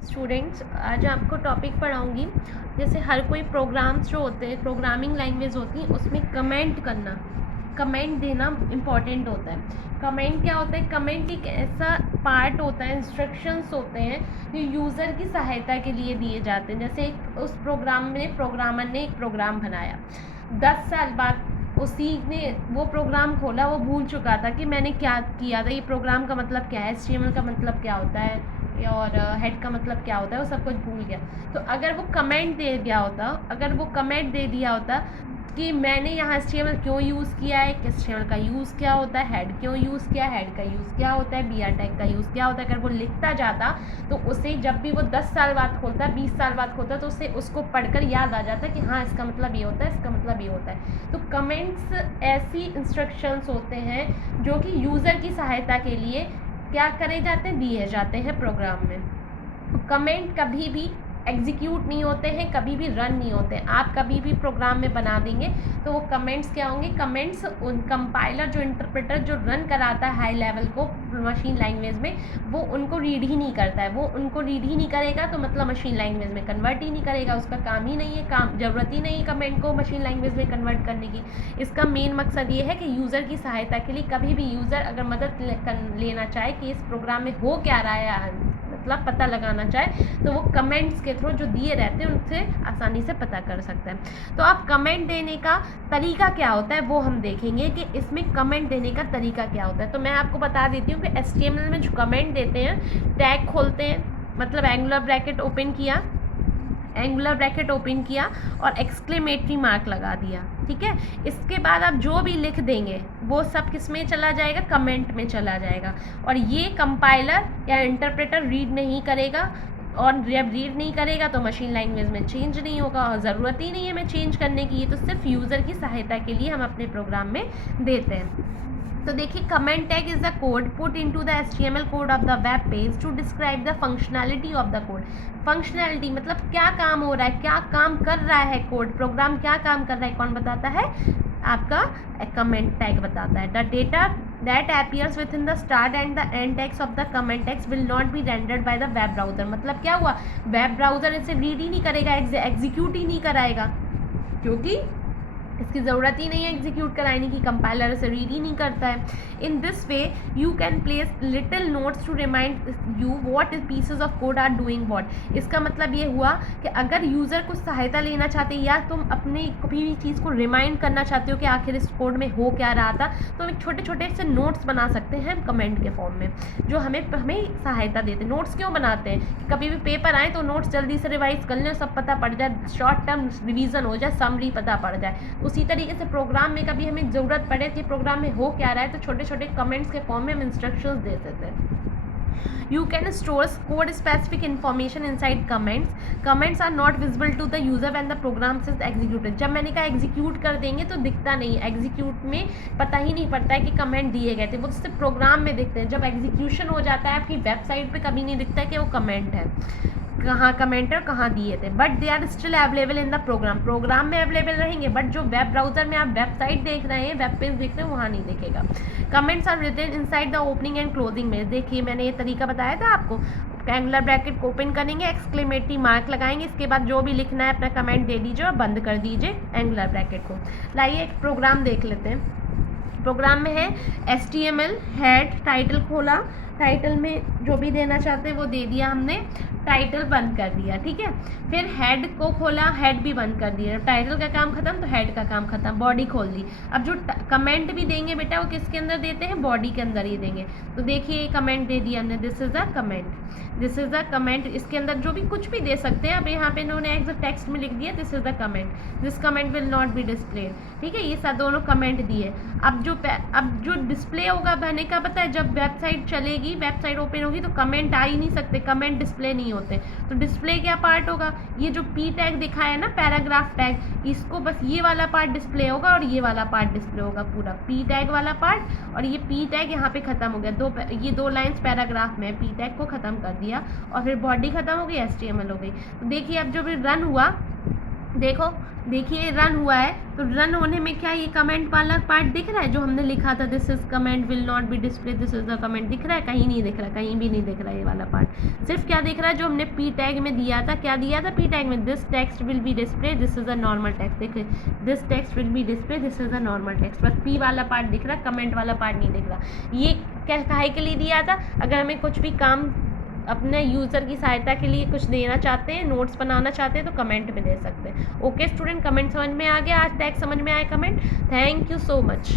Students, आज आपको topic पढ़ाऊंगी। जैसे हर कोई प्रोग्राम्स जो होते हैं, प्रोग्रामिंग लैंग्वेज होती है, उसमें कमेंट करना, कमेंट देना इम्पॉर्टेंट होता है। कमेंट क्या होता है? कमेंट एक ऐसा पार्ट होता है, इंस्ट्रक्शंस होते हैं जो यूज़र की सहायता के लिए दिए जाते हैं। जैसे उस प्रोग्राम में प्रोग्रामर ने एक प्रोग्राम बनाया, 10 साल बाद उसी ने वो प्रोग्राम खोला, वो भूल चुका था कि मैंने क्या किया था, ये प्रोग्राम का मतलब क्या है, HTML का मतलब क्या होता है और हेड का मतलब क्या होता है, वो सब कुछ भूल गया। तो अगर वो कमेंट दे गया होता, अगर वो कमेंट दे दिया होता कि मैंने यहाँ HTML क्यों यूज़ किया है, HTML का यूज़ क्या होता है, हेड क्यों यूज़ किया, हेड का यूज़ क्या होता है, BR टैग का यूज़ क्या होता है, अगर वो लिखता जाता तो उसे जब भी वो 10 साल बाद खोलता, 20 साल बाद खोलता, तो उसे उसको पढ़कर याद आ जाता कि हाँ इसका मतलब ये होता है, इसका मतलब ये होता है। तो कमेंट्स ऐसी इंस्ट्रक्शंस होते हैं जो कि यूज़र की सहायता के लिए क्या करे जाते हैं, दिए जाते हैं प्रोग्राम में। कमेंट कभी भी एग्जीक्यूट नहीं होते हैं, कभी भी रन नहीं होते हैं। आप कभी भी प्रोग्राम में बना देंगे तो वो कमेंट्स क्या होंगे? कमेंट्स उन कंपाइलर जो इंटरप्रेटर जो रन कराता है हाई लेवल को मशीन लैंग्वेज में, वो उनको रीड ही नहीं करता है। वो उनको रीड ही नहीं करेगा तो मतलब मशीन लैंग्वेज में कन्वर्ट ही नहीं करेगा, उसका काम ही नहीं है, काम ज़रूरत ही नहीं है कमेंट को मशीन लैंग्वेज में कन्वर्ट करने की। इसका मेन मकसद ये है कि यूज़र की सहायता के लिए कभी भी यूज़र अगर मदद लेना चाहे कि इस प्रोग्राम में हो क्या रहा है, मतलब पता लगाना चाहे, तो वो कमेंट्स के थ्रू जो दिए रहते हैं उनसे आसानी से पता कर सकते हैं। तो अब कमेंट देने का तरीका क्या होता है वो हम देखेंगे कि इसमें कमेंट देने का तरीका क्या होता है। तो मैं आपको बता देती हूँ कि HTML में जो कमेंट देते हैं, टैग खोलते हैं, मतलब एंगुलर ब्रैकेट ओपन किया, एंगुलर ब्रैकेट ओपन किया और एक्सक्लेमेटरी मार्क लगा दिया, ठीक है। इसके बाद आप जो भी लिख देंगे वो सब किस में चला जाएगा? कमेंट में चला जाएगा। और ये कंपाइलर या इंटरप्रेटर रीड नहीं करेगा, और जब रीड नहीं करेगा तो मशीन लैंग्वेज में चेंज नहीं होगा, और ज़रूरत ही नहीं है हमें चेंज करने की। ये तो सिर्फ यूज़र की सहायता के लिए हम अपने प्रोग्राम में देते हैं। तो देखिए, comment tag is the code put into the HTML code of the web page to describe the functionality of the code. Functionality मतलब क्या काम हो रहा है, क्या काम कर रहा है कोड, प्रोग्राम क्या काम कर रहा है, कौन बताता है? आपका कमेंट टैग बताता है। The data that appears within the start and the end text of the comment text will not be rendered by the web browser। मतलब क्या हुआ? वेब ब्राउज़र इसे रीड ही नहीं करेगा, एग्जीक्यूट ही नहीं कराएगा, क्योंकि इसकी ज़रूरत ही नहीं है एग्जीक्यूट कराने की, कंपाइलर इसे रीड ही नहीं करता है। In this way you can place little notes to remind you what is pieces of code are doing what. इसका मतलब ये हुआ कि अगर यूज़र को सहायता लेना चाहते हैं या तुम अपनी कभी भी चीज़ को रिमाइंड करना चाहते हो कि आखिर इस कोड में हो क्या रहा था, तो एक छोटे छोटे से नोट्स बना सकते हैं कमेंट के फॉर्म में, जो हमें सहायता देते हैं। नोट्स क्यों बनाते हैं? कि कभी भी पेपर आए तो नोट्स जल्दी से रिवाइज कर लें, सब पता पड़ जाए, शॉर्ट टर्म रिवीजन हो जाए, समरी पता पड़ जाए। उसी तरीके से प्रोग्राम में कभी हमें ज़रूरत पड़े कि प्रोग्राम में हो क्या रहा है, तो छोटे छोटे कमेंट्स के फॉर्म में हम इंस्ट्रक्शंस दे देते हैं। You can store code specific information inside comments. Comments are not visible to the user when the program is executed। जब मैंने कहा एग्जीक्यूट कर देंगे तो दिखता नहीं है, एग्जीक्यूट में पता ही नहीं पड़ता है कि कमेंट दिए गए थे, वो सिर्फ प्रोग्राम में दिखते हैं। जब एग्जीक्यूशन हो जाता है आपकी वेबसाइट पे कभी नहीं दिखता है कि वो कमेंट है, कहाँ कमेंट है, कहाँ दिए थे। But they are still available in the program. Program में अवेलेबल रहेंगे, बट जो वेब ब्राउजर में आप वेबसाइट देख रहे हैं, वेब पेज देख रहे हैं, वहाँ नहीं दिखेगा। Comments are written inside the opening and closing में। देखिए मैंने ये तरीका बताया था आपको, एंगुलर ब्रैकेट को ओपन करेंगे, एक्सक्लेमेटरी मार्क लगाएंगे, इसके बाद जो भी लिखना है अपना कमेंट दे दीजिए और बंद कर दीजिए एंगुलर ब्रैकेट को। लाइए एक प्रोग्राम देख लेते हैं। प्रोग्राम में है HTML, हेड, टाइटल खोला, टाइटल में जो भी देना चाहते हैं वो दे दिया हमने, टाइटल बंद कर दिया, ठीक है। फिर हेड को खोला, हेड भी बंद कर दिया, टाइटल का काम खत्म तो हेड का काम खत्म, बॉडी खोल दी। अब जो कमेंट भी देंगे बेटा वो किसके अंदर देते हैं? बॉडी के अंदर ही देंगे। तो देखिए कमेंट दे दिया हमने, this is the comment, this is the comment. इसके अंदर जो भी कुछ भी दे सकते हैं। अब यहाँ पे इन्होंने टेक्स्ट में लिख दिया, this is the comment, this comment will not be displayed, ठीक है। ये सब दोनों कमेंट दिए। अब जो डिस्प्ले होगा मैंने क्या पता है, जब वेबसाइट चलेगी, वेबसाइट ओपन होगी तो कमेंट आ ही नहीं सकते, कमेंट डिस्प्ले नहीं होते। तो डिस्प्ले क्या पार्ट होगा? ये जो P टैग दिखा है ना, पैराग्राफ टैग, इसको बस ये वाला पार्ट डिस्प्ले होगा और ये वाला पार्ट डिस्प्ले होगा, पूरा P टैग वाला पार्ट। और ये P टैग यहाँ पे खत्म हो गया, ये दो लाइंस पैराग्राफ में P टैग को खत्म कर दिया और फिर बॉडी खत्म हो गई, HTML हो गई। तो देखिए अब जो भी रन हुआ देखो, देखिए रन हुआ है, तो रन होने में क्या ये कमेंट वाला पार्ट दिख रहा है जो हमने लिखा था, this is comment will not be display, this is the comment, दिख रहा है? कहीं नहीं दिख रहा, कहीं भी नहीं दिख रहा ये वाला पार्ट। सिर्फ क्या दिख रहा है जो हमने पी टैग में दिया था, क्या दिया था पी टैग में, this text will be display, this is a normal text. देखिए, this text will be display, this is a normal text, बस पी वाला पार्ट दिख रहा है, कमेंट वाला पार्ट नहीं दिख रहा। ये क्या काहे के लिए दिया था? अगर हमें कुछ भी काम अपने यूज़र की सहायता के लिए कुछ देना चाहते हैं, नोट्स बनाना चाहते हैं, तो कमेंट में दे सकते हैं। ओके स्टूडेंट, कमेंट समझ में आ गया? आज टैग समझ में आया comment? Thank you so much.